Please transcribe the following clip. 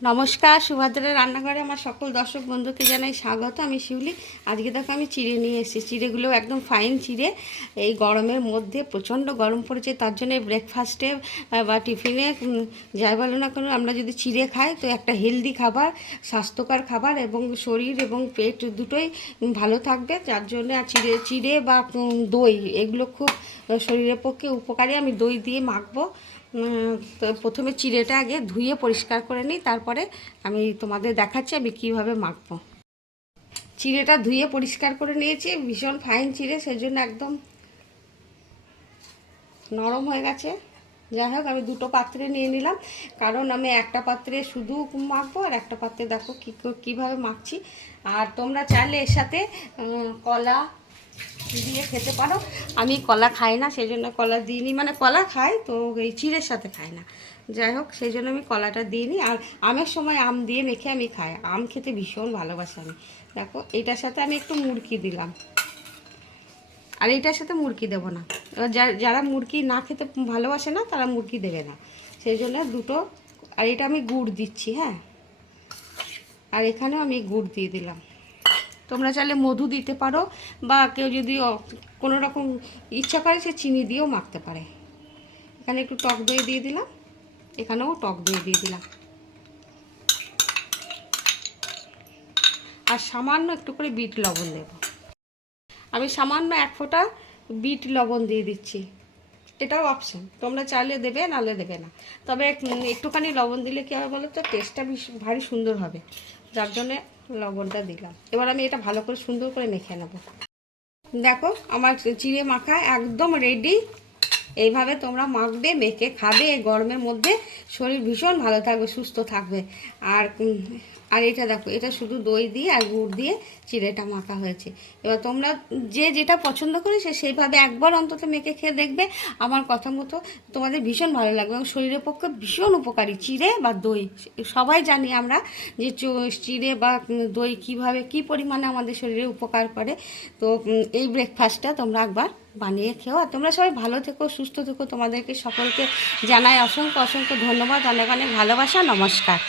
নমস্কার, সুভদ্রা রান্নাঘরে আমার সকল দর্শক বন্ধুকে জানাই স্বাগত। আমি শিউলি। আজকে দেখো আমি চিড়ে নিয়ে এসেছি। চিড়েগুলো একদম ফাইন চিড়ে। এই গরমের মধ্যে প্রচণ্ড গরম পড়েছে, তার জন্য ব্রেকফাস্টে বা টিফিনে যাই বলো না কেন, আমরা যদি চিড়ে খাই তো একটা হেলদি খাবার, স্বাস্থ্যকর খাবার, এবং শরীর এবং পেট দুটোই ভালো থাকবে। যার জন্য আর চিড়ে বা দই এগুলো খুব শরীরের পক্ষে উপকারী। আমি দই দিয়ে মাখবো। তো প্রথমে চিড়েটা আগে ধুয়ে পরিষ্কার করে নিই, তারপরে আমি তোমাদের দেখাচ্ছি আমি কীভাবে মাখবো। চিড়েটা ধুয়ে পরিষ্কার করে নিয়েছি, ভীষণ ফাইন চিড়ে, সেজন্য একদম নরম হয়ে গেছে। যাই হোক, আমি দুটো পাত্রে নিয়ে নিলাম, কারণ আমি একটা পাত্রে শুধু মাখবো আর একটা পাত্রে দেখো কীভাবে মাখছি। আর তোমরা চাইলে এর সাথে কলা দিয়ে খেতে পারো। আমি কলা খাই না, সেই জন্য কলা দিইনি। মানে কলা খাই তো এই চিড়ের সাথে খাই না। যাই হোক, সেই জন্য আমি কলাটা দিইনি। আর আমের সময় আম দিয়ে মেখে আমি খাই, আম খেতে ভীষণ ভালোবাসি আমি। দেখো, এইটার সাথে আমি একটু মুরকি দিলাম, আর এইটার সাথে মুরকি দেবো না। এবার যারা মুরকি না খেতে ভালোবাসে না তারা মুরকি দেবে না, সেই জন্য দুটো। আর এটা আমি গুড় দিচ্ছি, হ্যাঁ, আর এখানেও আমি গুড় দিয়ে দিলাম। তোমরা চাইলে মধু দিতে পারো, বা কেউ যদি কোনো রকম ইচ্ছা করে সে চিনি দিয়েও মাখতে পারে। এখানে একটু টক দই দিয়ে দিলাম, এখানেও টক দই দিয়ে দিলাম, আর সামান্য একটু করে বিট লবণ দেব। আমি সামান্য 1 ফোঁটা বিট লবণ দিয়ে দিচ্ছি। এটাও অপশন, তোমরা চাইলে দেবে, নাহলে দেবে না। তবে একটুখানি লবণ দিলে কী হবে বলো তো, টেস্টটা ভারী সুন্দর হবে, যার জন্যে লবণটা দিলাম। এবার আমি এটা ভালো করে সুন্দর করে মেখে নেব। দেখো, আমার চিড়ে মাখা একদম রেডি। এইভাবে তোমরা মাখবে, মেখে খাবে। এই গরমের মধ্যে শরীর ভীষণ ভালো থাকবে, সুস্থ থাকবে। আর আর এটা দেখো, এটা শুধু দই দিয়ে আর গুড় দিয়ে চিড়েটা মাখা হয়েছে। এবার তোমরা যে যেটা পছন্দ করে সেইভাবে একবার অন্তত মেখে খেয়ে দেখবে। আমার কথা মতো তোমাদের ভীষণ ভালো লাগবে, এবং শরীরের পক্ষে ভীষণ উপকারী চিড়ে বা দই। সবাই জানি আমরা যে চিড়ে বা দই কীভাবে কী পরিমাণে আমাদের শরীরে উপকার করে। তো এই ব্রেকফাস্টটা তোমরা একবার বানিয়ে খেও। আর তোমরা সবাই ভালো থেকো, সুস্থ থেকো। তোমাদেরকে সকলকে জানাই অসংখ্য অসংখ্য ধন্যবাদ, অনেক অনেক ভালোবাসা। নমস্কার।